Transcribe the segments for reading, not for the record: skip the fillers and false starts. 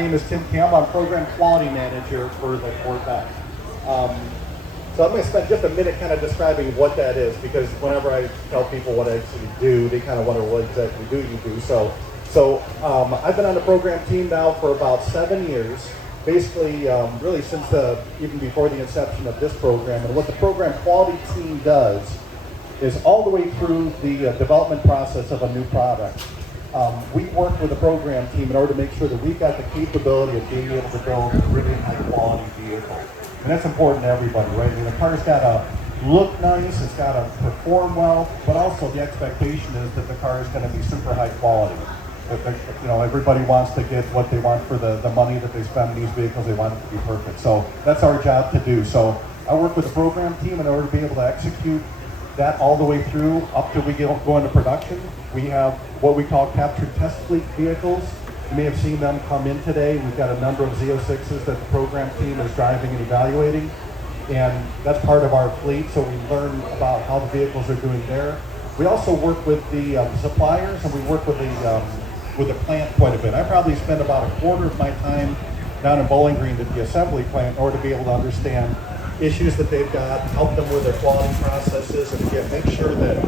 My name is Tim Campbell. I'm Program Quality Manager for the Corvette. So I'm going to spend just a minute kind of describing what that is, because whenever I tell people what I actually do, they kind of wonder what exactly do you do. So I've been on the program team now for about 7 years, basically really since even before the inception of this program. And what the program quality team does is all the way through the development process of a new product. We work with the program team in order to make sure that we've got the capability of being able to build a really high quality vehicle. And that's important to everybody, right? I mean, the car's got to look nice, it's got to perform well, but also the expectation is that the car is going to be super high quality. You know, everybody wants to get what they want for the money that they spend on these vehicles. They want it to be perfect. So that's our job to do. So I work with the program team in order to be able to execute that all the way through up till we go into production. We have what we call captured test fleet vehicles. You may have seen them come in today. We've got a number of Z06s that the program team is driving and evaluating, and that's part of our fleet, so we learn about how the vehicles are doing there. We also work with the suppliers, and we work with the plant quite a bit. I probably spend about a quarter of my time down in Bowling Green at the assembly plant in order to be able to understand issues that they've got, help them with their quality processes, and again, make sure that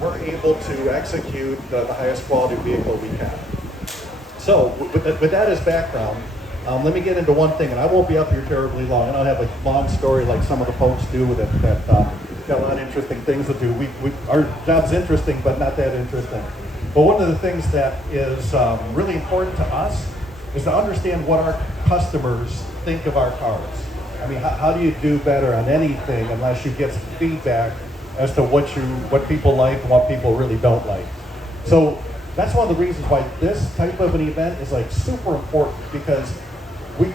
we're able to execute the highest quality vehicle we can. So with that as background, let me get into one thing, and I won't be up here terribly long. I don't have a long story like some of the folks do that got a lot of interesting things to do. Our job's interesting, but not that interesting. But one of the things that is really important to us is to understand what our customers think of our cars. I mean, how do you do better on anything unless you get some feedback as to what people like and what people really don't like? So that's one of the reasons why this type of an event is like super important, because we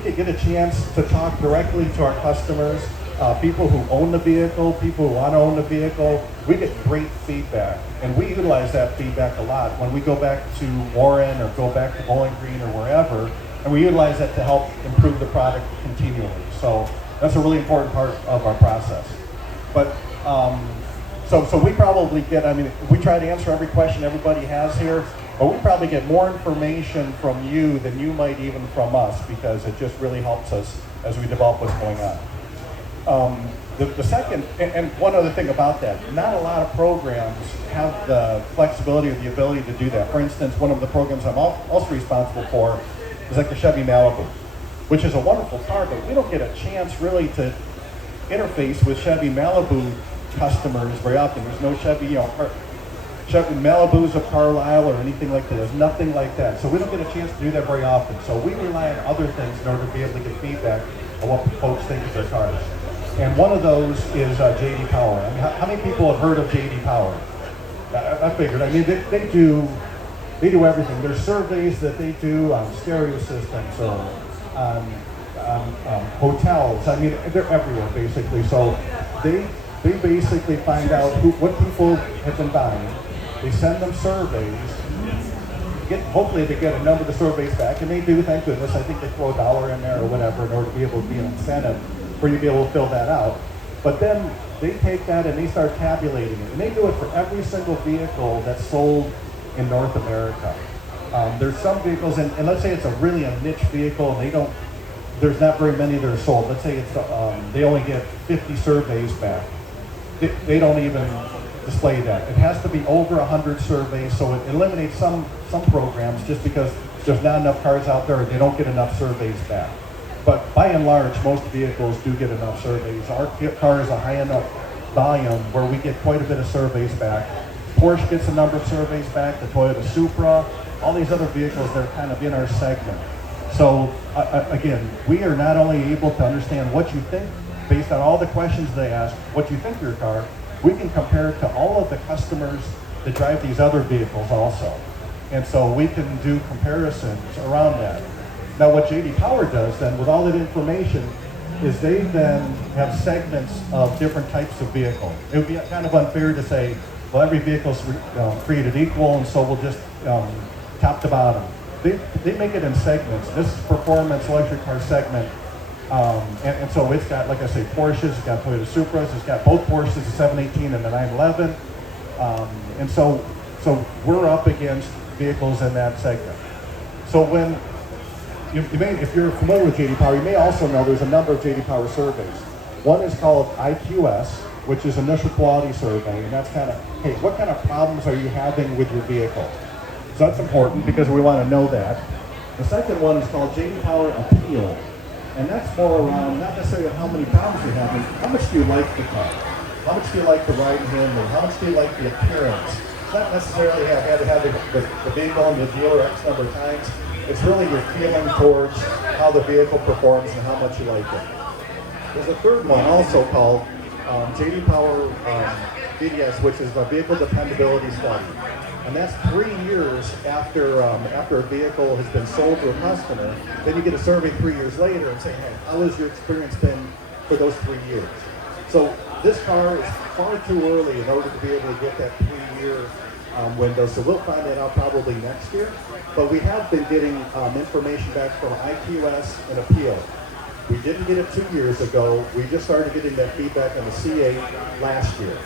could get a chance to talk directly to our customers, people who own the vehicle, people who want to own the vehicle. We get great feedback, and we utilize that feedback a lot when we go back to Warren or go back to Bowling Green or wherever, and we utilize that to help improve the product continually. So that's a really important part of our process. But so we probably get, I mean, we try to answer every question everybody has here, but we probably get more information from you than you might even from us, because it just really helps us as we develop what's going on. The second, and one other thing about that, not a lot of programs have the flexibility or the ability to do that. For instance, one of the programs I'm also responsible for is like the Chevy Malibu, which is a wonderful car, but we don't get a chance really to interface with Chevy Malibu customers very often. There's no Chevy, Chevy Malibus of Carlisle or anything like that. There's nothing like that. So we don't get a chance to do that very often. So we rely on other things in order to be able to get feedback on what folks think of their cars. And one of those is J.D. Power. I mean, how many people have heard of J.D. Power? I figured. I mean, they do everything. There's surveys that they do on stereo systems or on hotels. I mean, they're everywhere basically. So they basically find out what people have been buying. They send them surveys. Hopefully they get a number of the surveys back, and they do, thank goodness. I think they throw $1 in there or whatever in order to be able to be an incentive for you to be able to fill that out. But then they take that and they start tabulating it. And they do it for every single vehicle that's sold in North America. There's some vehicles, and let's say it's a niche vehicle, and there's not very many that are sold. Let's say it's they only get 50 surveys back. They don't even display that. It has to be over 100 surveys, so it eliminates some programs just because there's not enough cars out there and they don't get enough surveys back. But by and large, most vehicles do get enough surveys. Our car is a high enough volume where we get quite a bit of surveys back. Porsche gets a number of surveys back, the Toyota Supra, all these other vehicles, they're kind of in our segment. So again, we are not only able to understand what you think based on all the questions they ask, what you think of your car, we can compare it to all of the customers that drive these other vehicles also. And so we can do comparisons around that. Now what J.D. Power does then with all that information is they then have segments of different types of vehicle. It would be kind of unfair to say, well, every vehicle's created equal, and so we'll just top to bottom. They make it in segments. This is performance electric car segment. And so it's got, like I say, Porsches, it's got Toyota Supras, it's got both Porsches, the 718 and the 911. And so we're up against vehicles in that segment. So when if you're familiar with JD Power, you may also know there's a number of JD Power surveys. One is called IQS, which is Initial Quality Survey, and that's kind of, hey, what kind of problems are you having with your vehicle? So that's important because we want to know that. The second one is called JD Power Appeal, and that's more around not necessarily how many problems you're having, how much do you like the car? How much do you like the ride and handling? How much do you like the appearance? It's not necessarily had to have the vehicle in the dealer X number of times. It's really your feeling towards how the vehicle performs and how much you like it. There's a third one also called JD Power VDS, which is the Vehicle Dependability Study. And that's 3 years after a vehicle has been sold to a customer. Then you get a survey 3 years later and say, hey, how has your experience been for those 3 years? So this car is far too early in order to be able to get that 3-year window. So we'll find that out probably next year. But we have been getting information back from IQS and Appeal. We didn't get it 2 years ago. We just started getting that feedback on the C8 last year.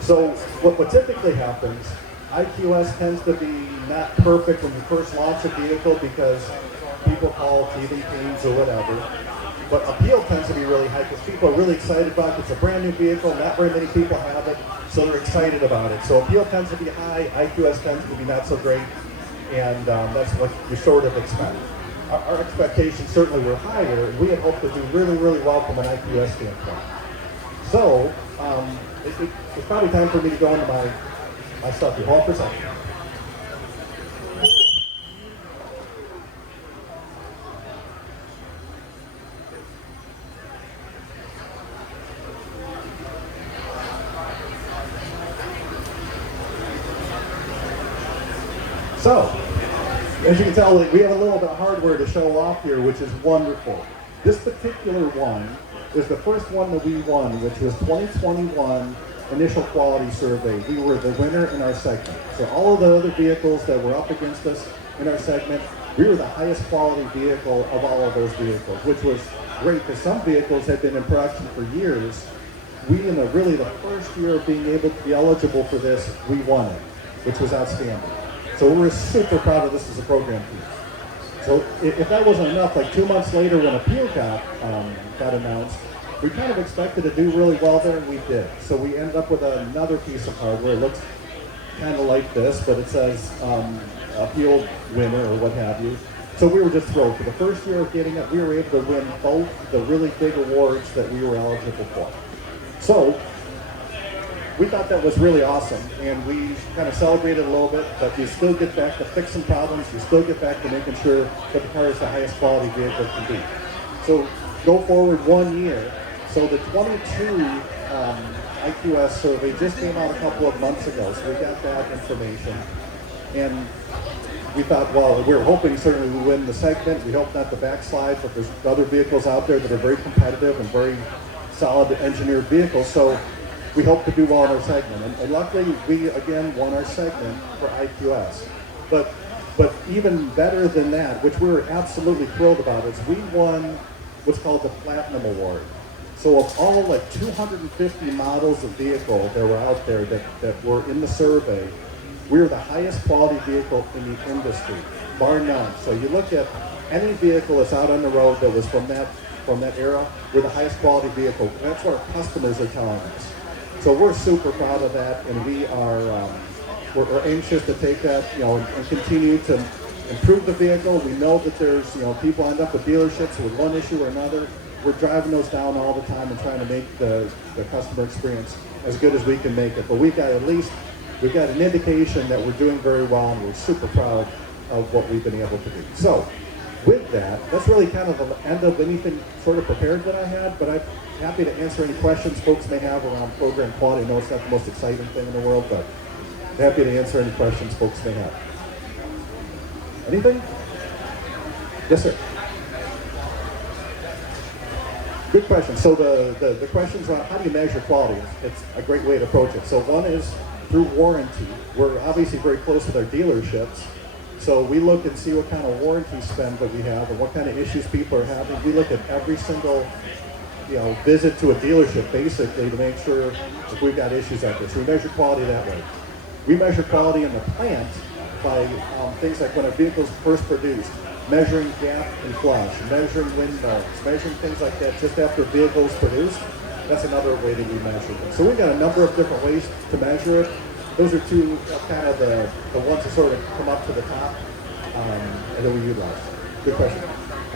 So what typically happens, IQS tends to be not perfect when you first launch a vehicle because people call teething pains or whatever. But Appeal tends to be really high because people are really excited about it. It's a brand new vehicle, not very many people have it, so they're excited about it. So Appeal tends to be high, IQS tends to be not so great, and that's what you sort of expect. Our expectations certainly were higher, and we had hoped to do really, really well from an IQS standpoint. So it's probably time for me to go into my stuff here. Hold on for a second. So, as you can tell, we have a little bit of hardware to show off here, which is wonderful. This particular one is the first one that we won, which was 2021 Initial Quality Survey. We were the winner in our segment. So all of the other vehicles that were up against us in our segment, we were the highest quality vehicle of all of those vehicles, which was great because some vehicles had been in production for years. We, in really the first year of being able to be eligible for this, we won it, which was outstanding. So we're super proud of this as a program team. So if that wasn't enough, like 2 months later when Appeal got announced, we kind of expected to do really well there, and we did. So we ended up with another piece of hardware. It looks kind of like this, but it says Appeal winner or what have you. So we were just thrilled. For the first year of getting it, we were able to win both the really big awards that we were eligible for. So we thought that was really awesome, and we kind of celebrated a little bit, but you still get back to fixing problems, you still get back to making sure that the car is the highest quality vehicle it can be. So go forward 1 year. So the 22 IQS survey just came out a couple of months ago, so we got that information. And we thought, well, we were hoping certainly we win the segment. We hope not to backslide, but there's other vehicles out there that are very competitive and very solid engineered vehicles. So we hope to do well in our segment. And luckily, we again won our segment for IQS. But even better than that, which we were absolutely thrilled about, is we won what's called the Platinum Award. So of all like 250 models of vehicle that were out there that were in the survey, we were the highest quality vehicle in the industry, bar none. So you look at any vehicle that's out on the road that was from that era, we're the highest quality vehicle. That's what our customers are telling us. So we're super proud of that, and we are we're anxious to take that, and continue to improve the vehicle. We know that there's, people end up with dealerships with one issue or another. We're driving those down all the time and trying to make the customer experience as good as we can make it. But we've got an indication that we're doing very well, and we're super proud of what we've been able to do. So with that, that's really kind of the end of anything sort of prepared that I had, but I'm happy to answer any questions folks may have around program quality. I know it's not the most exciting thing in the world, but I'm happy to answer any questions folks may have. Anything? Yes, sir. Good question. So the questions on how do you measure quality, it's a great way to approach it. So one is through warranty. We're obviously very close with our dealerships. So we look and see what kind of warranty spend that we have and what kind of issues people are having. We look at every single visit to a dealership basically to make sure if we've got issues out there. So we measure quality that way. We measure quality in the plant by things like when a vehicle is first produced. measuring gap and flush, measuring wind noise, measuring things like that just after vehicles produced. That's another way that we measure them. So we've got a number of different ways to measure it. Those are two kind of the ones that sort of come up to the top and that we utilize. Good question.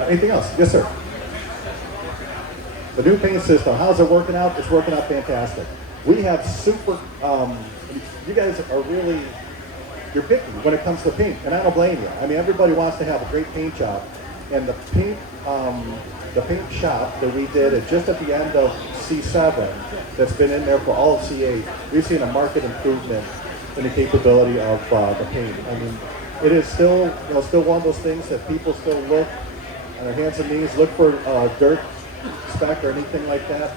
Anything else? Yes, sir. The new paint system, how's it working out? It's working out fantastic. We have super, you guys are really, you're picky when it comes to paint, and I don't blame you. I mean, everybody wants to have a great paint job, and the paint shop that we did just at the end of C7, that's been in there for all of C8, we've seen a marked improvement in the capability of the paint. I mean, it is still, still one of those things that people still look on their hands and knees, look for dirt speck or anything like that.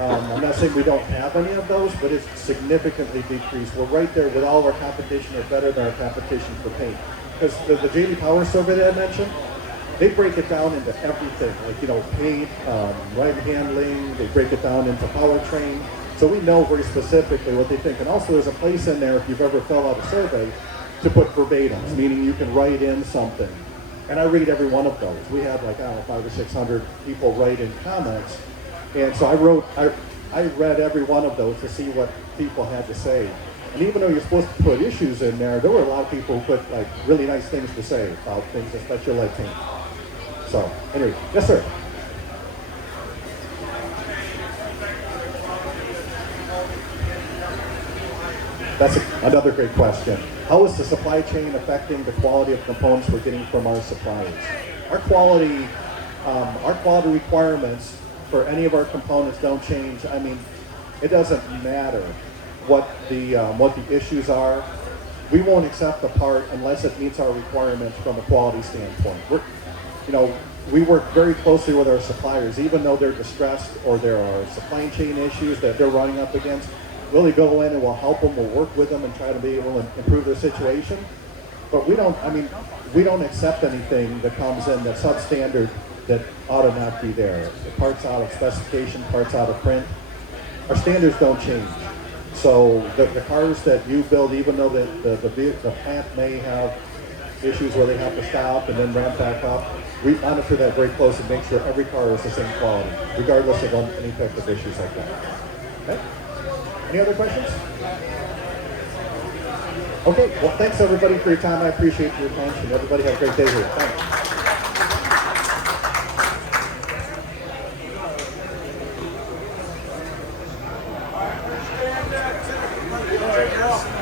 I'm not saying we don't have any of those, but it's significantly decreased. We're right there with all of our competition, or better than our competition for paint. Because the JD Power survey that I mentioned, they break it down into everything, like, paint, ride handling, they break it down into powertrain. So we know very specifically what they think. And also there's a place in there, if you've ever filled out a survey, to put verbatims, meaning you can write in something. And I read every one of those. We have 500 or 600 people write in comments. And so I read every one of those to see what people had to say. And even though you're supposed to put issues in there, there were a lot of people who put really nice things to say about things, especially like paint. So anyway, yes sir. That's another great question. How is the supply chain affecting the quality of components we're getting from our suppliers? Our quality requirements for any of our components don't change. I mean, it doesn't matter what the issues are. We won't accept the part unless it meets our requirements from a quality standpoint. We work very closely with our suppliers, even though they're distressed or there are supply chain issues that they're running up against. Really go in and we'll help them, we'll work with them and try to be able to improve their situation. But we don't accept anything that comes in that's substandard that ought to not be there. Parts out of specification, parts out of print. Our standards don't change. So the cars that you build, even though the plant may have issues where they have to stop and then ramp back up, we monitor that very close and make sure every car is the same quality, regardless of any type of issues like that. Okay? Any other questions? Okay, well thanks everybody for your time. I appreciate your attention. Everybody have a great day here. Thanks.